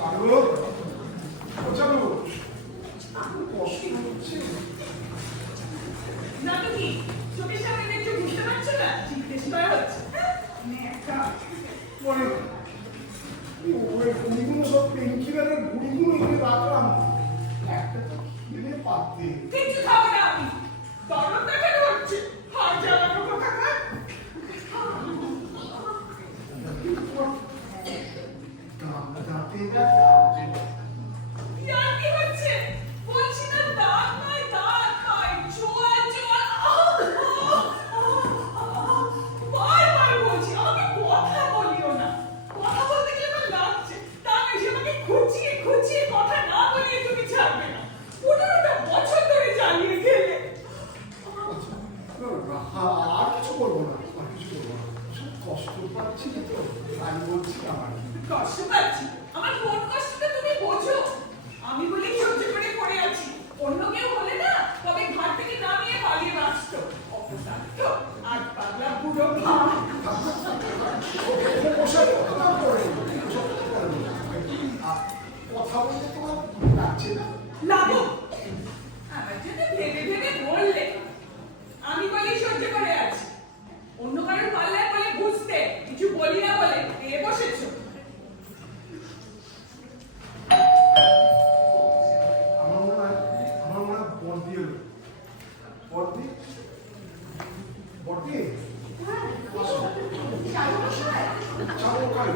চারু, ও চারু, খুব কষ্ট হচ্ছে। না তো কি চোখের সামনে দেখতে বুঝতে পারছো না জিজ্ঞেস করা হচ্ছে একটা পরে ওই গুলিগুলো সব পেনকিলারের গুলিগুলো এনে রাখলাম, একটা তো খেলে পারতে। কিছু খাবো না আমি দরদটা কেন হচ্ছে হার জ্বালানো কোথাকার দাঁতে ব্যথা। ইয়ার কি হচ্ছে বলছি না দাঁত নয় চোয়া চোয়া বারবার বলছি আমাকে কথা বলিও না কথা বলতে গেলে আমার লাগছে তা নয় সে আমাকে খুঁচিয়ে খুঁচিয়ে কথা না বলিয়ে তুমি ছাড়বে না 15টা বছর ধরে জ্বালিয়ে গেলে আর কিছু করবো না, আর কিছু করবো না। সব কষ্ট পাচ্ছি তো, আমি বলছি আমার কষ্ট পাচ্ছি আমার কোন কষ্টটা তুমি বোঝো আমি বলেই সহ্য করে পড়ে আছি অন্য কেউ হলে না তবে ঘাট থেকে নামিয়ে পালিয়ে বাঁচত অপদার্থ আর পাগলা বুড়ো ভাই কথা বলতে তোমার লাগছে না? লাগো আমার জন্য ভেবে ভেবে বললে আমি বলেই সহ্য করে আছি অন্য কারোর পাল্লায় বলে বুঝতে কিছু বলি না বলে এ বসেছো আমার মনে হয় বর্দি হলো। বর্দি? বর্দি? চাবো কাল।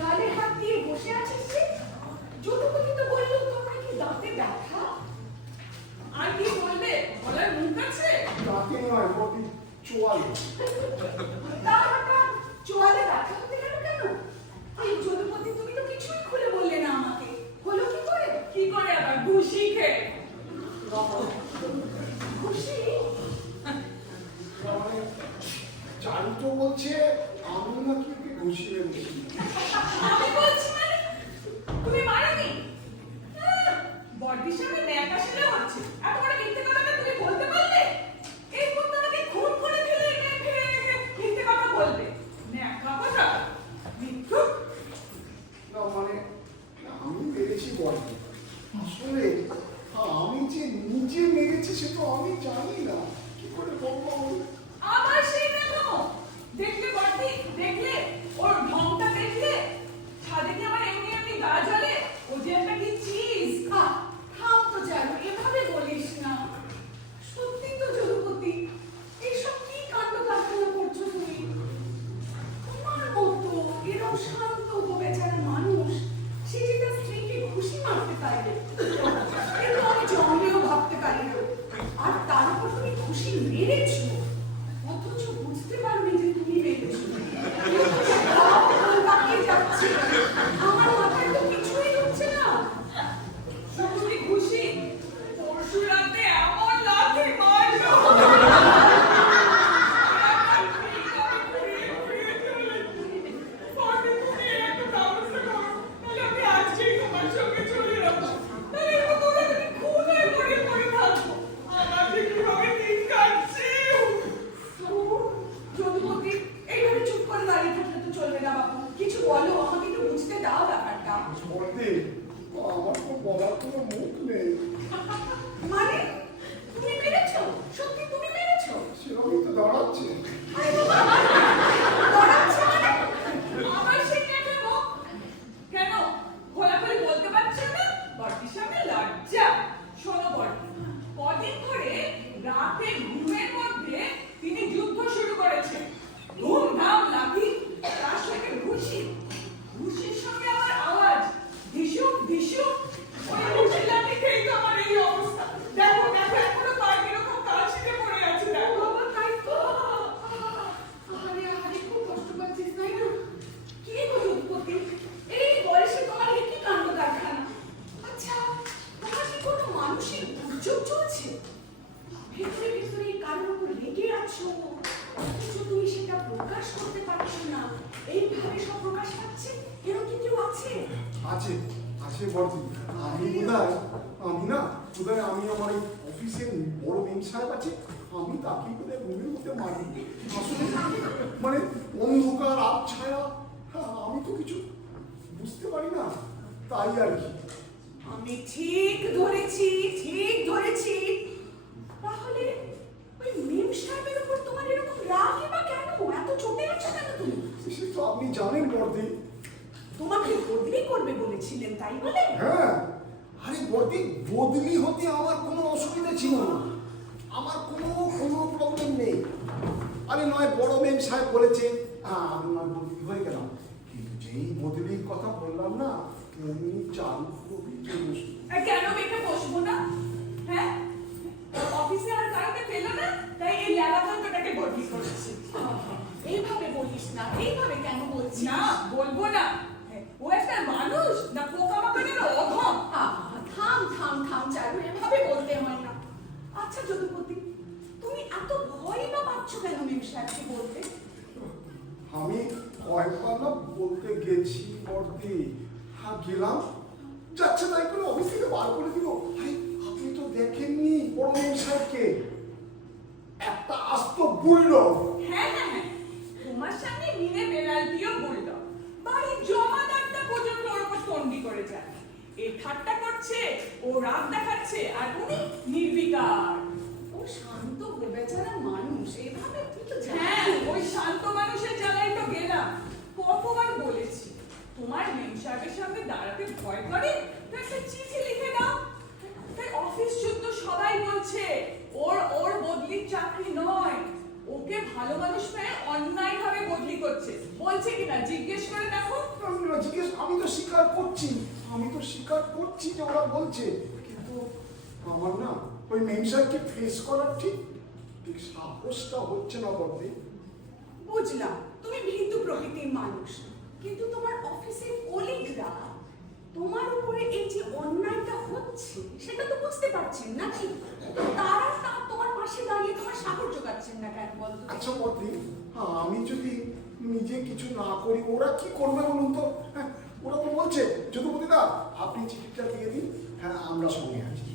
গালে হাত দিয়ে বসে আছিস যে যতক্ষণ তো বললো তোমার কি দাঁতে ব্যথা আর কি বলবে বলার মুখ আছে দাঁতে নয়, বর্দি চোয়ালে। তাহাটা চোয়ালে ব্যথা হতে গেল কেন এই যদুপতি তুমি তো কিছুই খুলে বললে না আমাকে হলো কি করে আবার ঘুষি খেয়ে খুশি মানে চারু তো বলছে আমি নাকি ওকে ঘুষিয়ে বলছি। আমি বলছি মানে তুমি মারোনি বডির সামনে ন্যাকা সেটা হচ্ছে এত বড় মিথ্যে কথাটা তুমি বলতে পারলে এই মুহূর্তে আমাকে খুন করে ফেলে মিথ্যে কথা বলবে ন্যাকা কথা মিথ্যুক না মানে আমি মেরেছি বর্দি, আসলে আমি যে নিজে মেরেছি সে তো আমি জানি না, কি করে বলবো বলবে? আবার সেই দেখো দেখলে বডি দেখলে ওর ঢংটা দেখলে ছাদে কি আমার এমনি এমনি গা জ্বলে ও যে একটা কি চিজ থাম তো জানো এভাবে বলিস না সত্যি তো যদুপতি এইসব কি কাণ্ড কারখানা করছো তুমি তোমার মতো এরকম শান্ত বেচারা মানুষ সে যে তার স্ত্রীকে খুশি মারতে পারবে কিন্তু আমি জন্মেও ভাবতে পারি না আর তার উপর তুমি খুশি মেরেছো অথচ বুঝতে পারবে যে তুমি মেরেছো বাকি যাচ্ছে আমার মাথায় তো কিছুই হচ্ছে না তুমি খুশি পরশু রাতে এমন লাথি মারলো যদুপতি এইভাবে চুপ করে দাঁড়িয়ে থাকলে তো চলবে না বাবু কিছু বলো আমাকে একটু বুঝতে দাও ব্যাপারটা বর্দি, আমার তো বলার কোনো মুখ নেই, মানে তুমি মেরেছো সত্যি তুমি মেরেছো সেরকমই তো দাঁড়াচ্ছে। দাঁড়াচ্ছে মানে আমার সেই নেটে মুখ কেন খোলাখুলি বলতে পারছো না বডির সামনে লজ্জা শোনো বডি কদিন ধরে রাতে ঘুমের মধ্যে তিনি যুদ্ধ শুরু করেছেন ধুমধাম লাঠি তার সঙ্গে ঘুষির সঙ্গে আমার আওয়াজ ধিসুক ধিসুক ওই ঘুষির লাঠি খেয়ে তো আমার এই অবস্থা দেখো দেখো এখনো পায়ে কিরকম কাছিতে পড়ে আছে দেখো বাবা তাই তো আরে আরে খুব কষ্ট পাচ্ছিস তাই না কি গো যদুপতি এই বয়সে তোমার কি কাণ্ড কারখানা আচ্ছা তোমার কি কোনো মানসিক দুর্যোগ চলছে ভেতরে ভেতরে কারোর উপর রেগে আছো অথচ তুমি সেটা প্রকাশ করতে পারছো না এইভাবে সব প্রকাশ পাচ্ছে এরকম কি কেউ আছে আছে আছে বর্দি, আমি বোধহয় আমি আমার এই অফিসের বড় মেম সাহেব আছে, আমি তাকে বোধহয় রুমের মধ্যে মারি। আসলে মানে অন্ধকার আবছায়া, আমি তো কিছু বুঝতে পারি না, তাই আর কি। আমি ঠিক ধরেছি, ঠিক ধরেছি। তাহলে ওই মেম সাহেবের উপর তোমার এরকম রাগই বা কেন? এত চটে আছো কেন তুমি? সে তো আপনি জানেন বর্দি। তোমাকে বদলি করবে বলেছিলেন, তাই বলে? হ্যাঁ, আরে বর্দি, বদলি হতে আমার কোনো অসুবিধা ছিল না, আমার কোনো প্রবলেম নেই। আরে নয় বড় মেম সাহেব বলেছে, আমি নয় বদলি হয়ে গেলাম, কিন্তু যেই বদলির কথা বললাম না, তুমি চালু করে বেঁচে বসলো। কেন বেঁকে বসবো না? হ্যাঁ, অফিসে আর কারণে পেলো না, তাই এই ল্যাবাতন্ত্রটাকে বদলি করেছি। এইভাবে বলিস না, এইভাবে কেন বলছিস? না, বলবো না। ও একটা মানুষ না পোকামাকড়ের অধম। থাম থাম থাম চারু, এভাবে বলতে হয় না। আচ্ছা যদুপতি, তুমি এত ভয় বা পাচ্ছ কেন মেম সাহেবকে বলতে? আমি কয়েকবার না বলতে গেছি বর্দি, হ্যাঁ গেলাম, যাচ্ছে তাই করে অফিস থেকে বার করে দিল। আরে আপনি তো দেখেননি বড় মেম সাহেবকে, একটা আস্ত বুলডগ। হ্যাঁ হ্যাঁ হ্যাঁ, তোমার সামনে মিনে পেনাল্টিও বলল, বাড়ির জমাদারটা পর্যন্ত ওর উপর তন্ডি করে যায়। এ ঠাট্টা করছে, ও রাগ দেখাচ্ছে, আর উনি নির্বিকার। ও শান্ত বেচারা মানুষ, এভাবে তুই তো হ্যাঁ, জানিস। ওই শান্ত মানুষের জ্বালাই তো গেলাম। কতবার বলেছি, তোমার মেম সাহেবের সামনে দাঁড়াতে ভয় করে তো একটা চিঠি লিখে দাও। তাই অফিস শুদ্ধ সবাই বলছে ওর বদলির চাকরি নয়, ওকে ভালো মানুষ পেয়ে অন্যায় ভাবে বদলি করছে। বলছে কিনা জিজ্ঞেস করে দেখো। আমি তো স্বীকার করছি, যে ওরা বলছে, কিন্তু আমার না ওই মেম সাহেবকে ফেস করার ঠিক ঠিক সাহসটা হচ্ছে না বর্দি। বুঝলাম, তুমি ভীতু প্রকৃতির মানুষ, কিন্তু তোমার অফিসের কলিগরা তোমার উপরে এই যে অন্যায়টা হচ্ছে সেটা তো বুঝতে পারছেন নাকি? তারা তোমার পাশে দাঁড়িয়ে তোমার সাহস জোগাচ্ছেন না কেন বলতো? আচ্ছা বর্দি, আমি যদি নিজে কিছু না করি ওরা কি করবে বলুন তো? হ্যাঁ, ওরা তো বলছে যদুপতি দা আপনি চিঠিটা দিয়ে দিন, হ্যাঁ আমরা সঙ্গে আছি।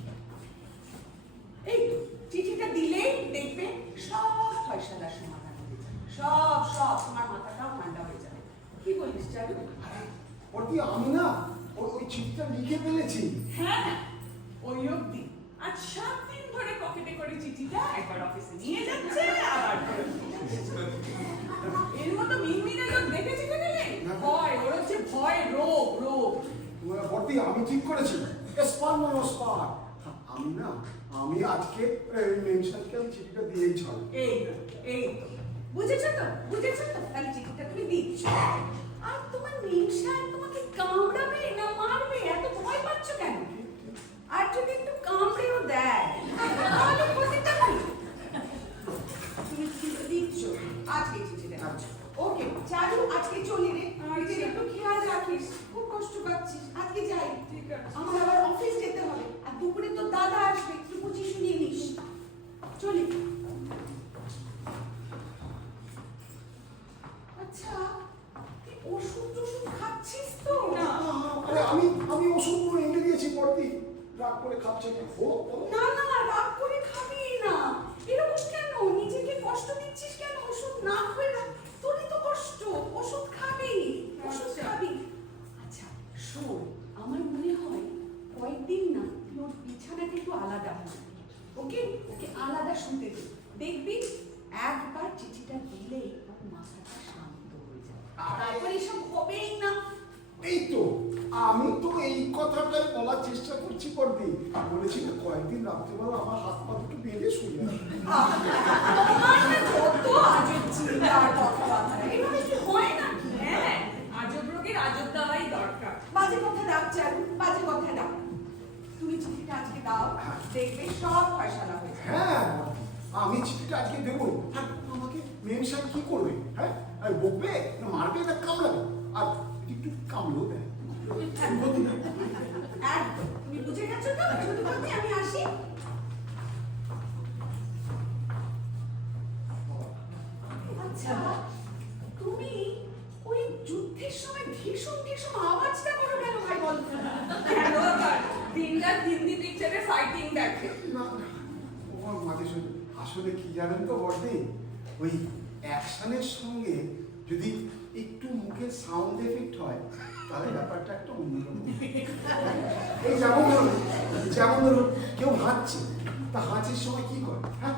এই তো চিঠিটা দিলেই দেখবে সব ফয়সালার সমাধান হয়ে যাবে, সব সব তোমার মাথাটাও ঠান্ডা হয়ে যাবে। কি বলিস চারু? আরে বর্দি, আমি না ওই চিঠিটা লিখে ফেলেছি। হ্যাঁ হ্যাঁ, ওই অবধি। আজ 7 দিন ধরে পকেটে করে চিঠিটা একবার অফিসে নিয়ে যাচ্ছে, আবার ফেরত নিয়ে আসছে। এর মতো মিনমিনে লোক দেখেছি কোনোদিন? ভয়, ওর হচ্ছে ভয় রোগ। বর্দি, আমি ঠিক করেছি, আমি আজকে মেম সাহেবকে আমি চিঠিটা দিয়েই ছাড়ব। এই তো বুঝেছো তো, তাহলে চিঠিটা তুমি দিচ্ছ। আর তোমার মেম সাহেব তোমাকে কামড়াবে না মারবে, এত ভয় পাচ্ছ কেন? আর যদি একটু কামড়েও দেয় তাহলে ক্ষতিটা কি? তুমি চিঠিটা দিচ্ছ, আজকে চিঠিটা দিচ্ছ। ওকে চালু, আজকে চলি রে, নিজের একটু খেয়াল রাখিস, খুব কষ্ট পাচ্ছিস। আজকে যাই, ঠিক আছে। আমার আবার অফিস যেতে হবে, আর দুপুরে তো দাদা আসবে, একটু বুঝিয়ে শুনিয়ে নিস। চলি। আচ্ছা, তুই ওষুধ খাচ্ছিস তো? না। আরে আমি ওষুধগুলো এনে দিয়েছি বর্দি, রাগ করে খাচ্ছে না। না না, রাগ করে খাবি না। এরকম কেন? নিজেকে কষ্ট দিচ্ছিস কেন? ওষুধ না খেয়ে না, তোরই তো কষ্ট। ওষুধ খাবি। আচ্ছা শোন, আমার মনে হয় কয়েকদিন না তুই ওর বিছানাটা একটু আলাদা হবে। ওকে আলাদা শুতে দে, দেখবি একবার চিঠিটা দিলেই ওর মাথাটা শান্ত হয়ে যাবে, তারপর এসব হবেই না। এই তো আমি তো এই কথাটাই বলার চেষ্টা করছি বর্দি, বলেছি না কয়েকদিন রাত্রিবেলা আমার হাত পা দুটো বেঁধে শুয়ে আসবে। কত আজব চিন্তার কথাবার্তা, এভাবে কি হয় নাকি? হ্যাঁ, আজব রোগের আজব দাওয়াই দরকার। বাজে কথা দাও চারু, বাজে কথা দাও। তুমি চিঠিটা আজকে দাও, দেখবে সব ফয়সালা হয়ে যাবে। হ্যাঁ বর্দি, আমি চিঠিটা আজকে দেবো। আর আমাকে মেম সাহেব কি করবে? হ্যাঁ, আর বকবে না মারবে না কামড়াবে? আর একটু কামড়েও দেয়। একদম, তুমি বুঝে গেছো তো? শুধু বলতে আমি আসি। আচ্ছা, তুমি ওই যুদ্ধের সময় ভীষণ আওয়াজটা করো কেন ভাই বলো? কেন আবার দিনরাত হিন্দি পিকচারে ফাইটিং দেখে? না ওর মাঝে আসলে কি জানেন তো বর্দি, ওই অ্যাকশনের সঙ্গে যদি একটু মুখে সাউন্ড এফেক্ট হয় তাহলে ব্যাপারটা একটা অন্যরকম। এই যেমন ধরুন কেউ হাঁচছে, তা হাঁচির সময় কি করে? হ্যাঁ,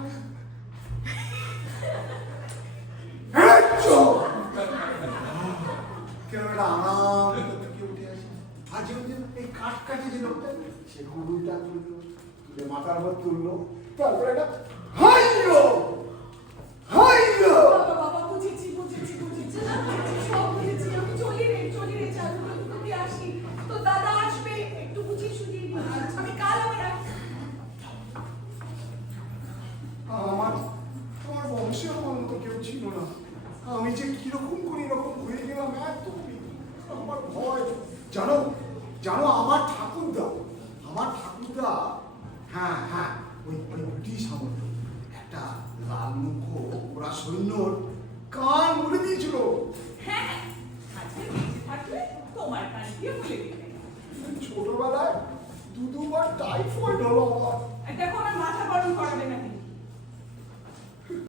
কেউ একটা আরাম থেকে উঠে আসে, আর যেমন এই কাটকাটি যে লোকটা সে গুড়ুটা তুললো, তুলে মাথার উপর তুললো, তারপরে একটা হাইলো হাইলো। বাবা বাবা বুঝেছি সব বুঝেছি। আমি চলি রে চালু করে আসি। তো দাদা আসবে, একটু বুঝিয়ে সুঝিয়ে দিই। আমি কাল আবার আসছি। আমার বংশে আমার মতো কেউ ছিল না। আমি যে কিরকম করে এরকম হয়ে গেলাম একদমই আমার ভয়। জানো আমার ঠাকুরদা, হ্যাঁ ওই ব্রিটিশ আমলে একটা লাল মুখ ওরা সৈন্যর কান মুড়ে দিয়েছিল। হ্যাঁ, আজকে বেঁচে থাকলে তোমার কান দিয়ে বলে দিবে। ছোটবেলায় দুবার টাইফয়েড হলো